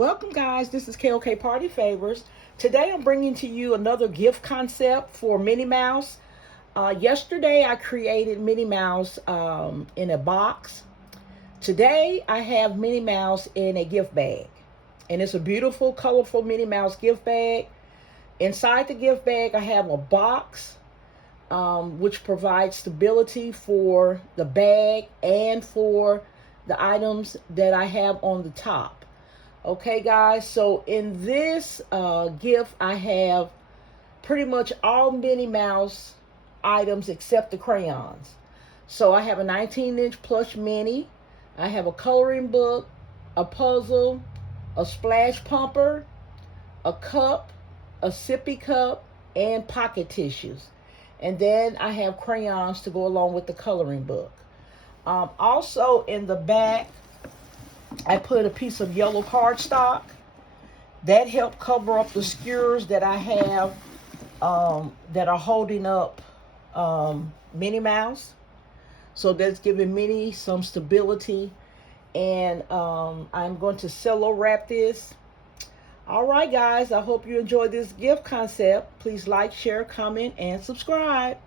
Welcome guys, this is KOK Party Favors. Today I'm bringing to you another gift concept for Minnie Mouse. Yesterday I created Minnie Mouse in a box. Today I have Minnie Mouse in a gift bag. And it's a beautiful, colorful Minnie Mouse gift bag. Inside the gift bag I have a box which provides stability for the bag and for the items that I have on the top. Okay guys, so in this gift I have pretty much all Minnie Mouse items except the crayons. So I have a 19-inch plush Minnie, I have a coloring book, a puzzle, a splash pumper, a cup, a sippy cup, and pocket tissues. And then I have crayons to go along with the coloring book. Also in the back I put a piece of yellow cardstock. That helped cover up the skewers that I have that are holding up Minnie Mouse. So that's giving Minnie some stability. And I'm going to cello wrap this. All right, guys, I hope you enjoyed this gift concept. Please like, share, comment, and subscribe.